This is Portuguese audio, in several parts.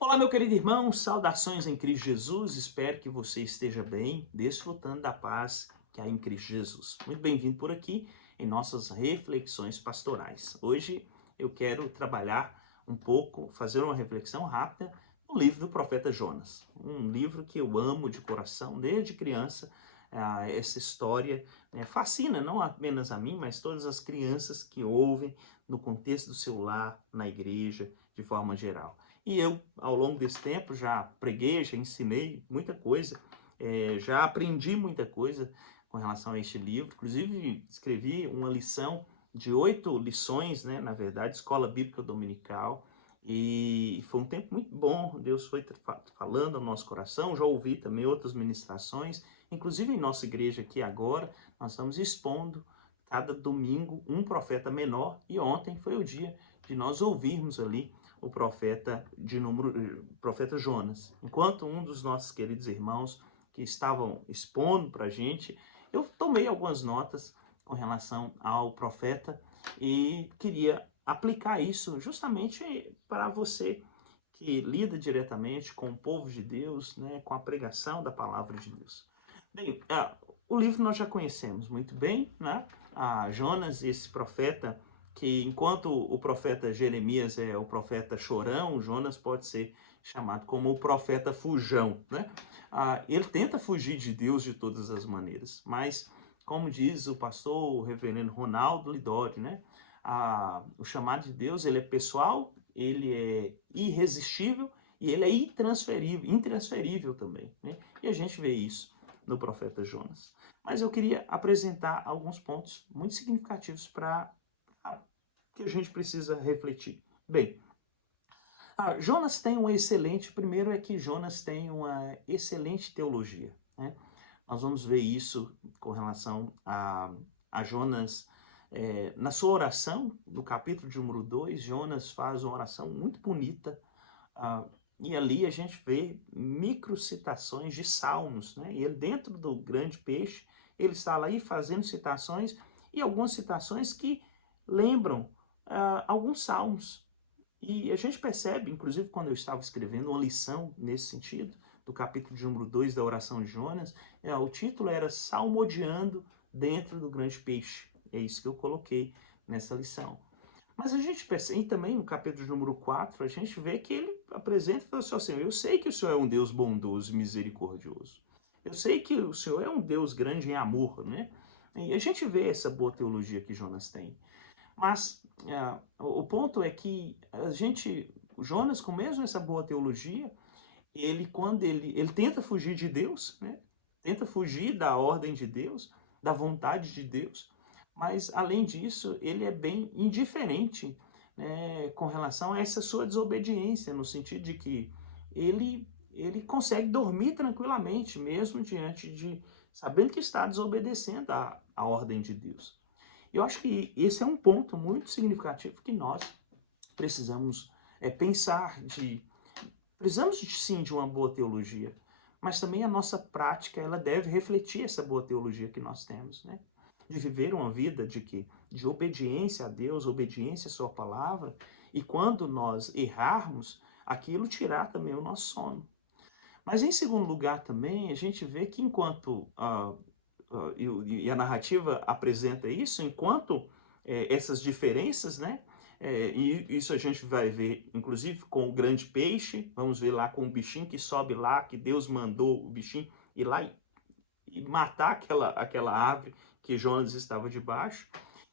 Olá, meu querido irmão, saudações em Cristo Jesus. Espero que você esteja bem, desfrutando da paz que há em Cristo Jesus. Muito bem-vindo por aqui em nossas reflexões pastorais. Hoje eu quero trabalhar um pouco, fazer uma reflexão rápida no livro do profeta Jonas. Um livro que eu amo de coração desde criança. Essa história fascina não apenas a mim, mas todas as crianças que ouvem no contexto do seu lar, na igreja, de forma geral. E eu, ao longo desse tempo, já preguei, já ensinei muita coisa, já aprendi muita coisa com relação a este livro. Inclusive, escrevi uma lição de 8 lições, né, na verdade, Escola Bíblica Dominical. E foi um tempo muito bom, Deus foi falando ao nosso coração. Já ouvi também outras ministrações, inclusive em nossa igreja aqui agora, nós estamos expondo cada domingo um profeta menor. E ontem foi o dia de nós ouvirmos ali o profeta Jonas. Enquanto um dos nossos queridos irmãos que estavam expondo para a gente, eu tomei algumas notas com relação ao profeta e queria aplicar isso justamente para você que lida diretamente com o povo de Deus, né, com a pregação da palavra de Deus. Bem, o livro nós já conhecemos muito bem, né? Jonas, esse profeta, que enquanto o profeta Jeremias é o profeta chorão, Jonas pode ser chamado como o profeta fujão, né? Ele tenta fugir de Deus de todas as maneiras, mas, como diz o pastor, o reverendo Ronaldo Lidori, né? O chamado de Deus, ele é pessoal, ele é irresistível e ele é intransferível também, né? E a gente vê isso no profeta Jonas. Mas eu queria apresentar alguns pontos muito significativos para que a gente precisa refletir. Bem, Jonas tem um excelente, primeiro é que Jonas tem uma excelente teologia, né? Nós vamos ver isso com relação a Jonas. Na sua oração, no capítulo de número 2, Jonas faz uma oração muito bonita, e ali a gente vê microcitações de salmos, né? E ele, dentro do grande peixe, ele está lá aí fazendo citações, e algumas citações que lembram alguns salmos. E a gente percebe, inclusive quando eu estava escrevendo uma lição nesse sentido, do capítulo de número 2 da oração de Jonas, o título era Salmodiando dentro do grande peixe. É isso que eu coloquei nessa lição. Mas a gente percebe também no capítulo de número 4, a gente vê que ele apresenta e fala assim: eu sei que o Senhor é um Deus bondoso e misericordioso. Eu sei que o Senhor é um Deus grande em amor, né? E a gente vê essa boa teologia que Jonas tem. Mas o ponto é que Jonas, com mesmo essa boa teologia, quando ele tenta fugir de Deus, né? Tenta fugir da ordem de Deus, da vontade de Deus, mas além disso, ele é bem indiferente, né, com relação a essa sua desobediência, no sentido de que ele consegue dormir tranquilamente, mesmo sabendo que está desobedecendo a ordem de Deus. Eu acho que esse é um ponto muito significativo que nós precisamos pensar precisamos sim de uma boa teologia, mas também a nossa prática ela deve refletir essa boa teologia que nós temos, né? De viver uma vida de obediência a Deus, obediência à sua palavra, e quando nós errarmos, aquilo tirar também o nosso sono. Mas em segundo lugar também, a gente vê que enquanto e a narrativa apresenta isso, enquanto essas diferenças, né? E isso a gente vai ver, inclusive, com o grande peixe, vamos ver lá com o bichinho que sobe lá, que Deus mandou o bichinho ir lá e matar aquela árvore que Jonas estava debaixo.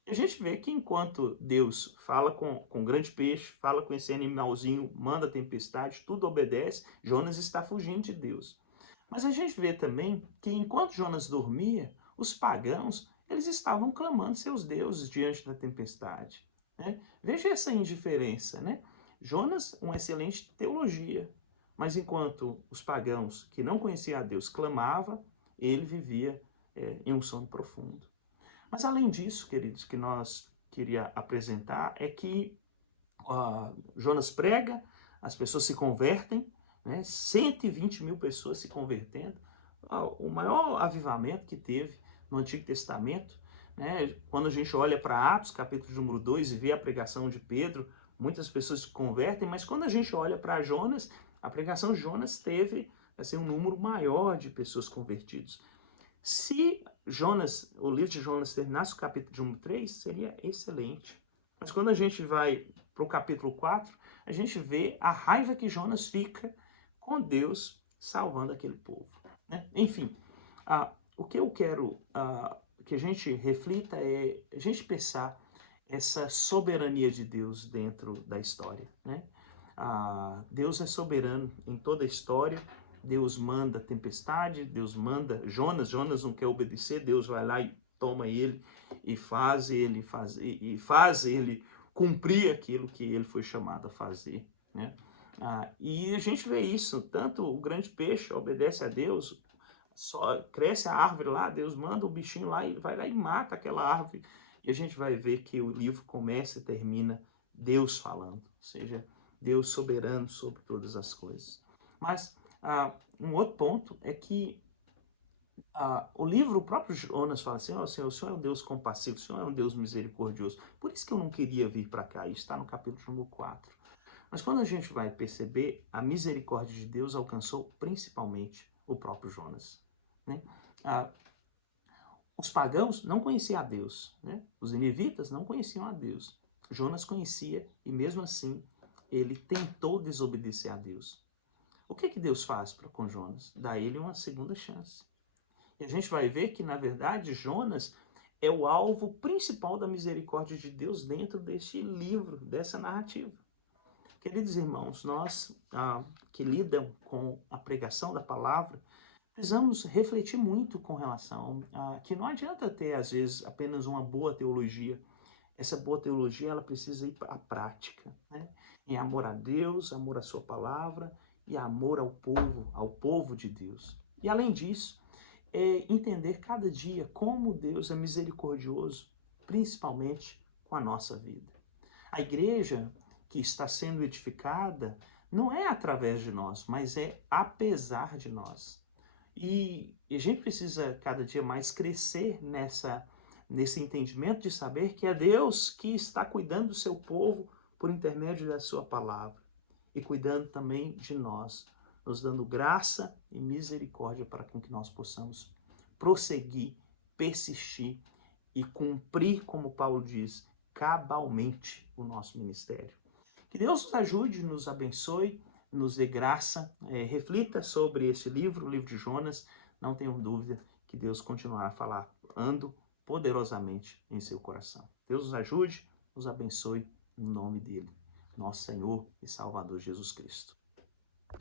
E a gente vê que enquanto Deus fala com o grande peixe, fala com esse animalzinho, manda a tempestade, tudo obedece, Jonas está fugindo de Deus. Mas a gente vê também que enquanto Jonas dormia, os pagãos eles estavam clamando seus deuses diante da tempestade, né? Veja essa indiferença, né? Jonas, uma excelente teologia, mas enquanto os pagãos que não conheciam a Deus clamavam, ele vivia em um sono profundo. Mas além disso, queridos, que nós queria apresentar é que Jonas prega, as pessoas se convertem, né? 120 mil pessoas se convertendo, o maior avivamento que teve no Antigo Testamento, né? Quando a gente olha para Atos, capítulo número 2, e vê a pregação de Pedro, muitas pessoas se convertem, mas quando a gente olha para Jonas, A pregação de Jonas teve assim, um número maior de pessoas convertidas. Se Jonas, o livro de Jonas terminasse o capítulo de 1 e 3, seria excelente. Mas quando a gente vai para o capítulo 4, a gente vê a raiva que Jonas fica com Deus salvando aquele povo. Né? Enfim, o que eu quero que a gente reflita é a gente pensar essa soberania de Deus dentro da história. Né? Deus é soberano em toda a história. Deus manda tempestade, Deus manda Jonas não quer obedecer, Deus vai lá e toma ele e faz ele cumprir aquilo que ele foi chamado a fazer. Né? E a gente vê isso, tanto o grande peixe obedece a Deus, só cresce a árvore lá, Deus manda o bichinho lá e vai lá e mata aquela árvore. E a gente vai ver que o livro começa e termina Deus falando, ou seja, Deus soberano sobre todas as coisas. Mas um outro ponto é que o livro, o próprio Jonas fala assim, oh, Senhor, o Senhor é um Deus compassivo, o Senhor é um Deus misericordioso. Por isso que eu não queria vir para cá. Isso está no capítulo número 4. Mas quando a gente vai perceber, a misericórdia de Deus alcançou principalmente o próprio Jonas. Né? Os pagãos não conheciam a Deus. Né? Os ninivitas não conheciam a Deus. Jonas conhecia e mesmo assim ele tentou desobedecer a Deus. O que Deus faz com Jonas? Dá a ele uma segunda chance. E a gente vai ver que, na verdade, Jonas é o alvo principal da misericórdia de Deus dentro deste livro, dessa narrativa. Queridos irmãos, nós que lidam com a pregação da palavra, precisamos refletir muito com relação a que não adianta ter, às vezes, apenas uma boa teologia. Essa boa teologia ela precisa ir para a prática, né? Em amor a Deus, amor à sua palavra e amor ao povo de Deus. E além disso, entender cada dia como Deus é misericordioso, principalmente com a nossa vida. A igreja que está sendo edificada não é através de nós, mas é apesar de nós. E a gente precisa cada dia mais crescer nesse entendimento de saber que é Deus que está cuidando do seu povo por intermédio da sua palavra e cuidando também de nós, nos dando graça e misericórdia para que nós possamos prosseguir, persistir e cumprir, como Paulo diz, cabalmente o nosso ministério. Que Deus nos ajude, nos abençoe, nos dê graça, reflita sobre esse livro, o livro de Jonas. Não tenham dúvida que Deus continuará falando poderosamente em seu coração. Deus nos ajude, nos abençoe, no nome dele, nosso Senhor e Salvador Jesus Cristo.